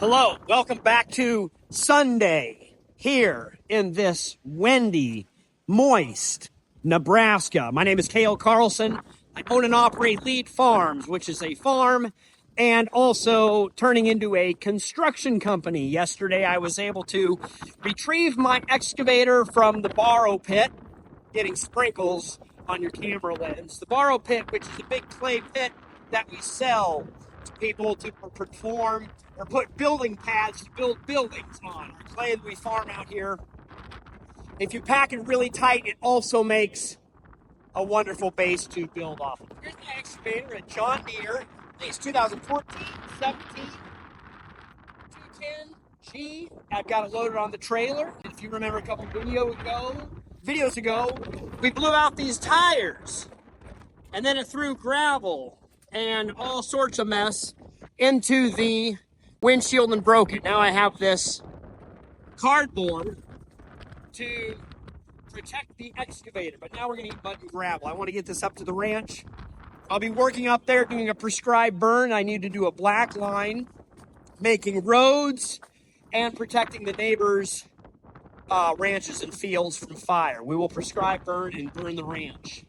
Hello, welcome back to Sunday here in this windy, moist Nebraska. My name is Cale Carlson. I own and operate Lead Farms, which is a farm and also turning into a construction company. Yesterday, I was able to retrieve my excavator from the borrow pit, getting sprinkles on your camera lens. The borrow pit, which is a big clay pit that we sell to people to perform or put building pads to build buildings on. Our clay that we farm out here, if you pack it really tight, it also makes a wonderful base to build off of. Here's the excavator at John Deere. I think it's 2014, 17, 210G. I've got it loaded on the trailer. If you remember a couple videos ago, we blew out these tires, and then it threw gravel and all sorts of mess into the windshield and broke it. Now I have this cardboard to protect the excavator, but now we're gonna eat mud and gravel. I want to get this up to the ranch. I'll be working up there doing a prescribed burn. I need to do a black line, making roads and protecting the neighbors' ranches and fields from fire. We will prescribe burn and burn the ranch.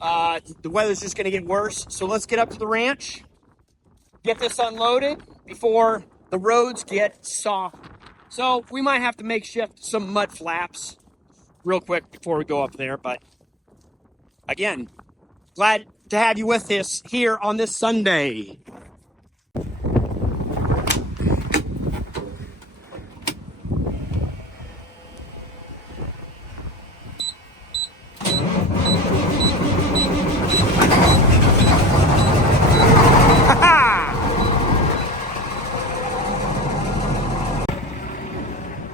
The weather's just going to get worse, so let's get up to the ranch, get this unloaded before the roads get soft. So we might have to makeshift some mud flaps real quick before we go up there, but again, glad to have you with us here on this Sunday.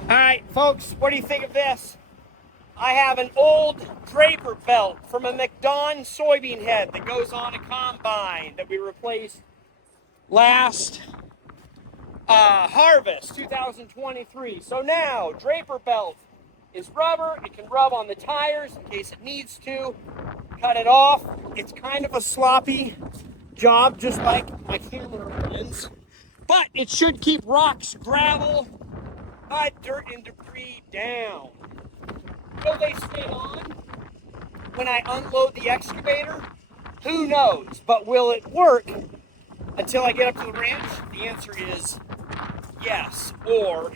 All right, folks, what do you think of this? I have an old draper belt from a McDon soybean head that goes on a combine that we replaced last harvest, 2023. So now, draper belt is rubber. It can rub on the tires in case it needs to. Cut it off. It's kind of a sloppy job, just like my camera lens. But it should keep rocks, gravel, mud, dirt, and debris down. Will they stay on when I unload the excavator? Who knows? But will it work until I get up to the ranch? The answer is yes, or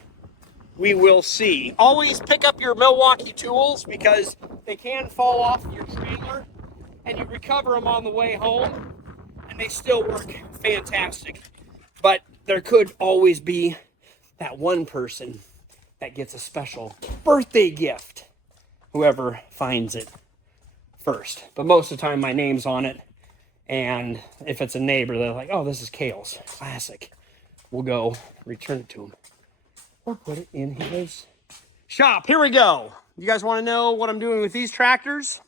we will see. Always pick up your Milwaukee tools because they can fall off your trailer and you recover them on the way home and they still work fantastic. But there could always be that one person that gets a special birthday gift, whoever finds it first. But most of the time my name's on it, and if it's a neighbor, they're like, oh, this is Cale's, classic. We'll go return it to him or put it in his shop. Here we go. You guys want to know what I'm doing with these tractors?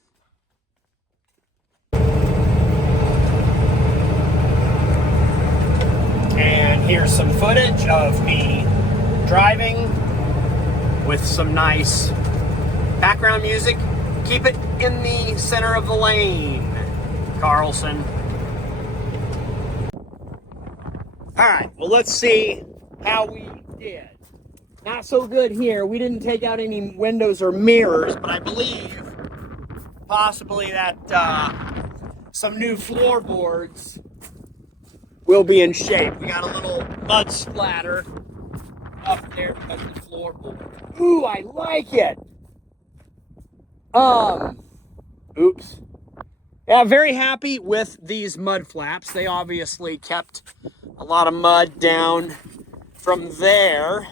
And here's some footage of me driving with some nice background music. Keep it in the center of the lane, Carlson. All right, well, let's see how we did. Not so good here. We didn't take out any windows or mirrors, but I believe possibly that some new floorboards will be in shape. We got a little mud splatter up there because of the floorboard. Ooh, I like it. Oops. Yeah, very happy with these mud flaps. They obviously kept a lot of mud down from there.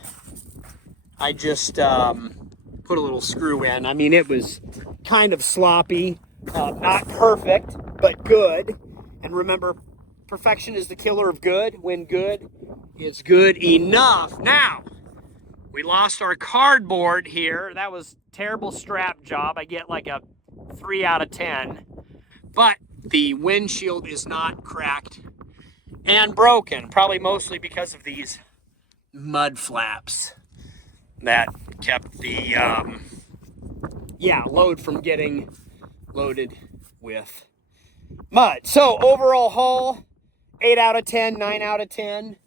I just put a little screw in. I mean, it was kind of sloppy, not perfect, but good. And remember, perfection is the killer of good, when good is good enough. Now, we lost our cardboard here. That was a terrible strap job. I get like a 3 out of 10. But the windshield is not cracked and broken, probably mostly because of these mud flaps that kept the load from getting loaded with mud. So overall haul, 8 out of 10, 9 out of 10.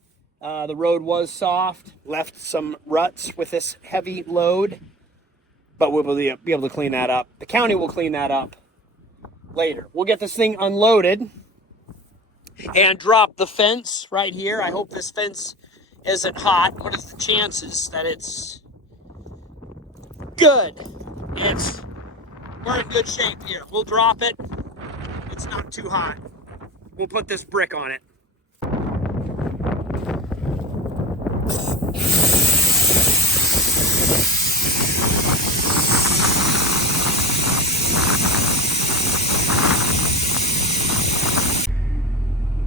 The road was soft, left some ruts with this heavy load, but we'll be able to clean that up. The county will clean that up later. We'll get this thing unloaded and drop the fence right here. I hope this fence isn't hot. What is the chances that it's good? We're in good shape here. We'll drop it. It's not too hot. We'll put this brick on it.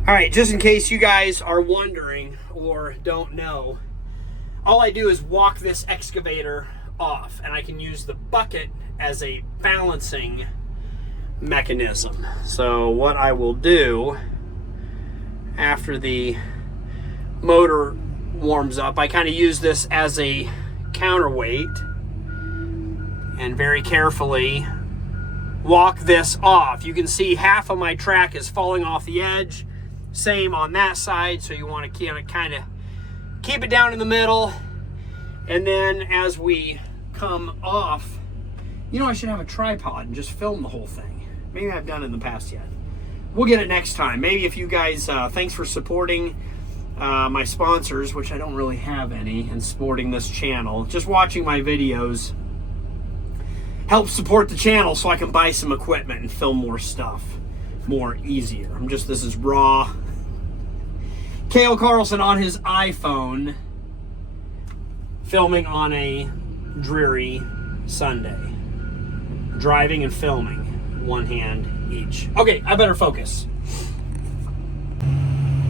All right, just in case you guys are wondering or don't know, all I do is walk this excavator off, and I can use the bucket as a balancing mechanism. So what I will do after the motor warms up, I kind of use this as a counterweight and very carefully walk this off. You can see half of my track is falling off the edge. Same on that side, so you want to kind of keep it down in the middle. And then as we come off, you know, I should have a tripod and just film the whole thing. Maybe I've done it in the past yet. We'll get it next time. Maybe if you guys, thanks for supporting my sponsors, which I don't really have any, and supporting this channel. Just watching my videos helps support the channel so I can buy some equipment and film more stuff more easier. This is raw. Cale Carlson on his iPhone filming on a dreary Sunday. Driving and filming, one hand each. Okay, I better focus.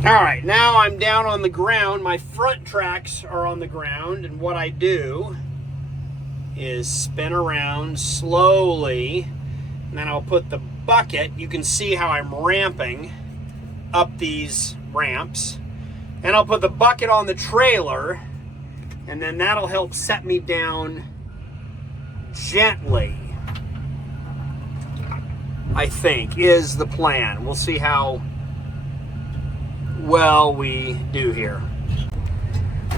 All right, now I'm down on the ground. My front tracks are on the ground, and what I do is spin around slowly, and then I'll put the bucket. You can see how I'm ramping up these ramps, and I'll put the bucket on the trailer, and then that'll help set me down gently, I think, is the plan. We'll see how well we do here.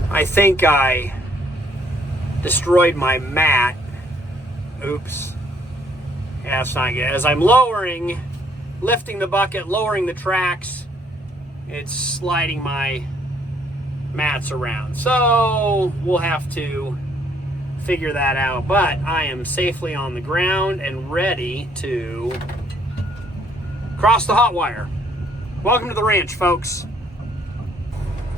I think I destroyed my mat. Oops. Yeah, that's not good. As I'm lifting the bucket, lowering the tracks, it's sliding my mats around. So we'll have to figure that out. But I am safely on the ground and ready to cross the hot wire. Welcome to the ranch, folks.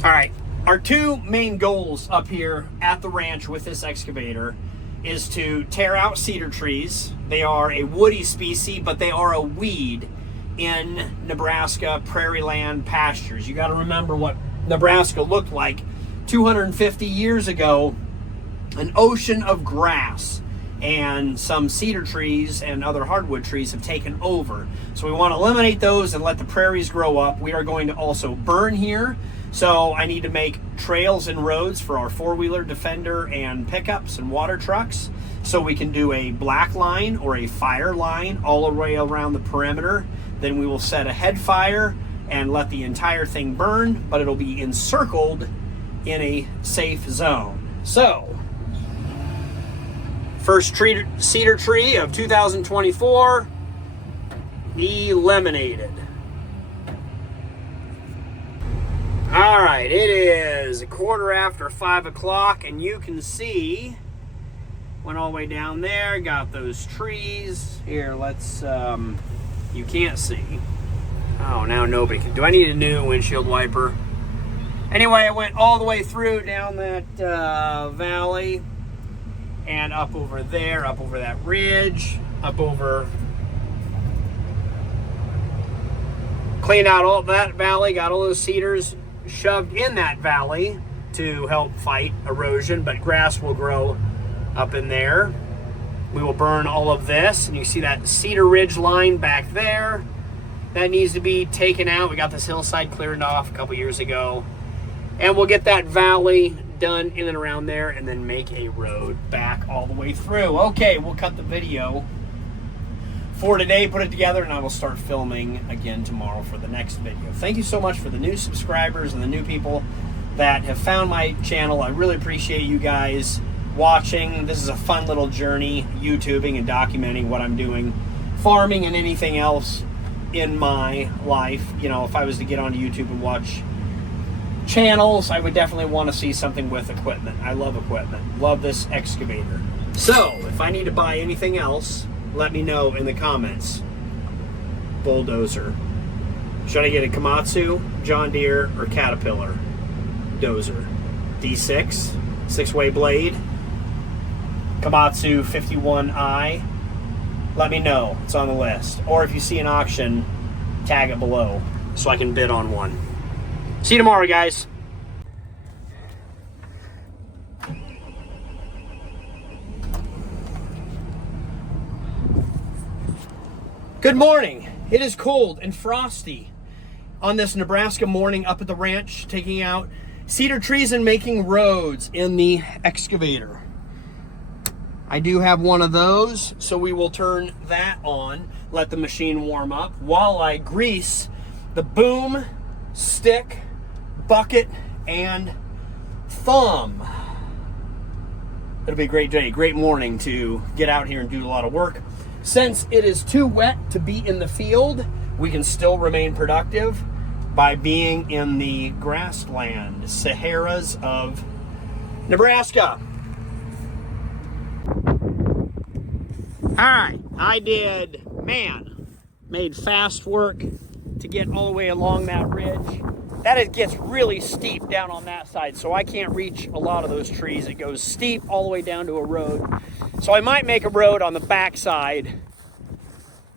All right, our two main goals up here at the ranch with this excavator is to tear out cedar trees. They are a woody species, but they are a weed in Nebraska prairie land pastures. You got to remember what Nebraska looked like 250 years ago, an ocean of grass, and some cedar trees and other hardwood trees have taken over. So we want to eliminate those and let the prairies grow up. We are going to also burn here. So I need to make trails and roads for our four-wheeler Defender and pickups and water trucks, so we can do a black line or a fire line all the way around the perimeter. Then we will set a head fire and let the entire thing burn, but it'll be encircled in a safe zone. So, first cedar tree of 2024 eliminated. All right, it is 5:15 o'clock, and you can see, went all the way down there, got those trees. Here, let's, you can't see. Oh, now nobody can. Do I need a new windshield wiper? Anyway, I went all the way through down that valley and up over there, up over that ridge, up over, cleaned out all that valley, got all those cedars shoved in that valley to help fight erosion, but grass will grow up in there. We will burn all of this, and you see that cedar ridge line back there. That needs to be taken out. We got this hillside cleared off a couple years ago, and we'll get that valley done in and around there, and then make a road back all the way through. Okay, we'll cut the video for today, put it together, and I will start filming again tomorrow for the next video. Thank you so much for the new subscribers and the new people that have found my channel. I really appreciate you guys watching. This is a fun little journey, YouTubing and documenting what I'm doing, farming and anything else in my life. You know, if I was to get onto YouTube and watch channels, I would definitely want to see something with equipment. I love equipment. Love this excavator. So, if I need to buy anything else, let me know in the comments. Bulldozer. Should I get a Komatsu, John Deere, or Caterpillar dozer? D6, 6-way blade, Komatsu 51i. Let me know. It's on the list. Or if you see an auction, tag it below so I can bid on one. See you tomorrow, guys. Good morning. It is cold and frosty on this Nebraska morning up at the ranch, taking out cedar trees and making roads in the excavator. I do have one of those, so we will turn that on, let the machine warm up while I grease the boom, stick, bucket, and thumb. It'll be a great day, great morning to get out here and do a lot of work. Since it is too wet to be in the field, we can still remain productive by being in the grassland, Saharas of Nebraska. All right, made fast work to get all the way along that ridge. It gets really steep down on that side, so I can't reach a lot of those trees. It goes steep all the way down to a road. So I might make a road on the back side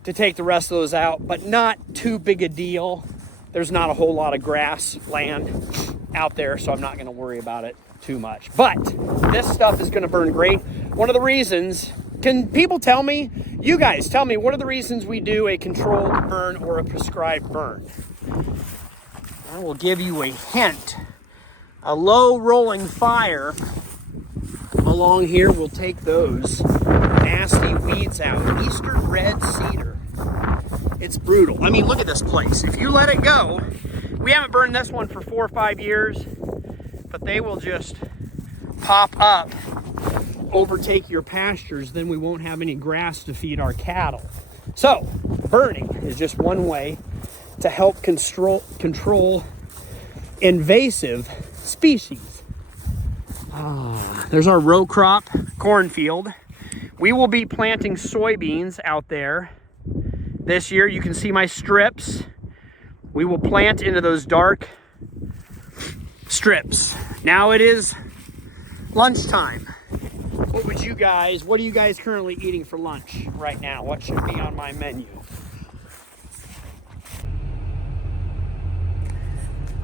to take the rest of those out, but not too big a deal. There's not a whole lot of grass land out there, so I'm not gonna worry about it too much. But this stuff is gonna burn great. One of the reasons, can people tell me, you guys tell me, what are the reasons we do a controlled burn or a prescribed burn? I will give you a hint. A low rolling fire along here will take those nasty weeds out. Eastern red cedar. It's brutal. I mean, look at this place. If you let it go, we haven't burned this one for 4 or 5 years, but they will just pop up, overtake your pastures, then we won't have any grass to feed our cattle. So, burning is just one way to help control invasive species. There's our row crop cornfield. We will be planting soybeans out there this year. You can see my strips. We will plant into those dark strips. Now it is lunchtime. What are you guys currently eating for lunch right now? What should be on my menu?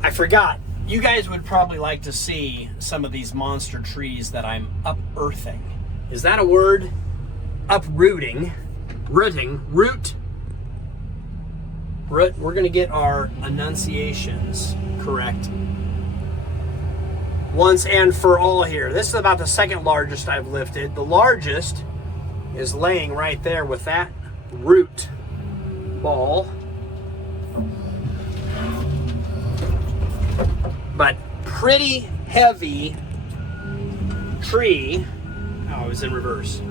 I forgot. You guys would probably like to see some of these monster trees that I'm unearthing. Is that a word? Uprooting. Root. We're going to get our enunciations correct once and for all here. This is about the second largest I've lifted. The largest is laying right there with that root ball. But pretty heavy tree. Oh, I was in reverse.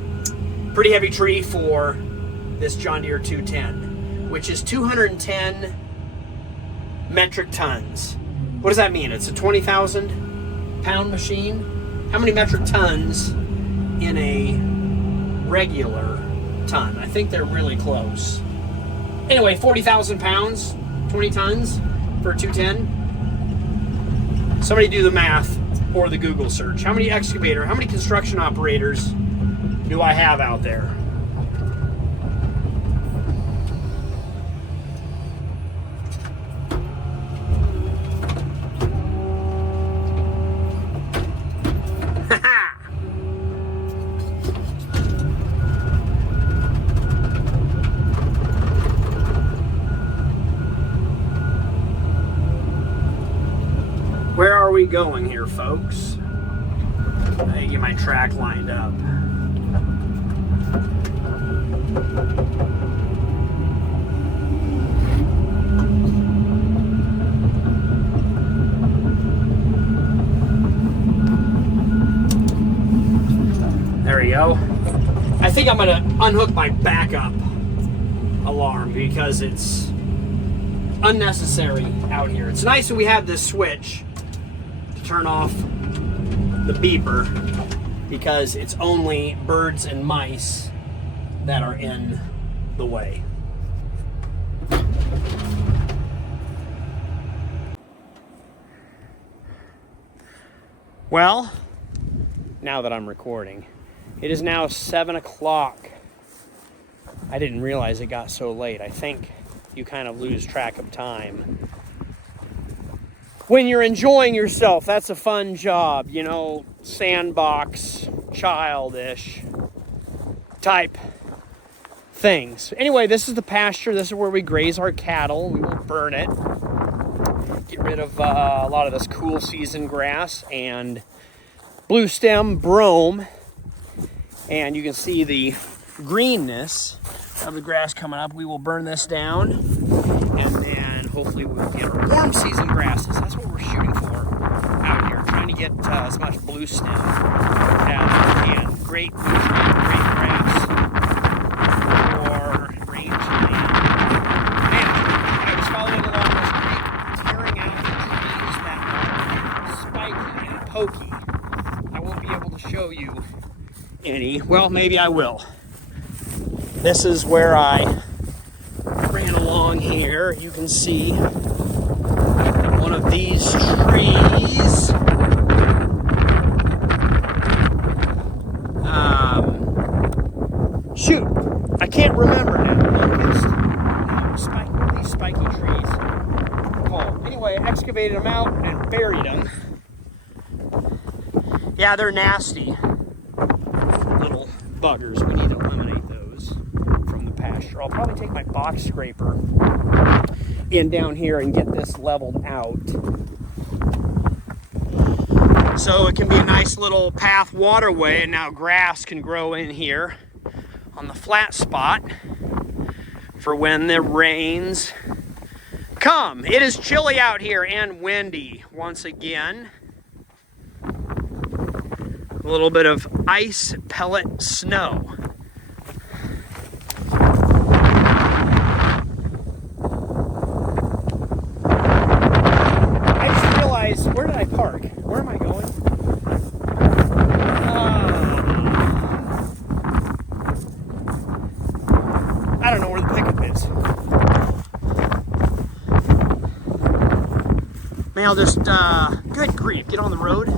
Pretty heavy tree for this John Deere 210, which is 210 metric tons. What does that mean? It's a 20,000 pound machine? How many metric tons in a regular ton? I think they're really close. Anyway, 40,000 pounds, 20 tons for a 210. Somebody do the math or the Google search. How many construction operators do I have out there? Where are we going here, folks? I need to get my track lined up. There we go. I think I'm gonna unhook my backup alarm because it's unnecessary out here. It's nice that we have this switch to turn off the beeper because it's only birds and mice that are in the way. Well, now that I'm recording, it is now 7 o'clock. I didn't realize it got so late. I think you kind of lose track of time when you're enjoying yourself. That's a fun job, you know, sandbox, childish type things. Anyway, this is the pasture. This is where we graze our cattle. We will burn it, get rid of a lot of this cool season grass and blue stem brome. And you can see the greenness of the grass coming up. We will burn this down, and then hopefully we'll get our warm season grasses. That's what we're shooting for out here, trying to get as much blue stem as we can. Great nutrient, great grass for range land. Man, I was following along this creek, tearing out the trees that are spiky and pokey. I won't be able to show you any. Well, maybe I will. This is where I ran along here. You can see one of these trees. Shoot, I can't remember now. What are these spiky trees called? Anyway, I excavated them out and buried them. Yeah, they're nasty little buggers. We need to eliminate those from the pasture. I'll probably take my box scraper in down here and get this leveled out so it can be a nice little path waterway, and now grass can grow in here on the flat spot for when the rains come. It is chilly out here and windy once again. A little bit of ice pellet snow. I just realized, where did I park? Where am I going? I don't know where the pickup is. Maybe I'll just, good grief, get on the road.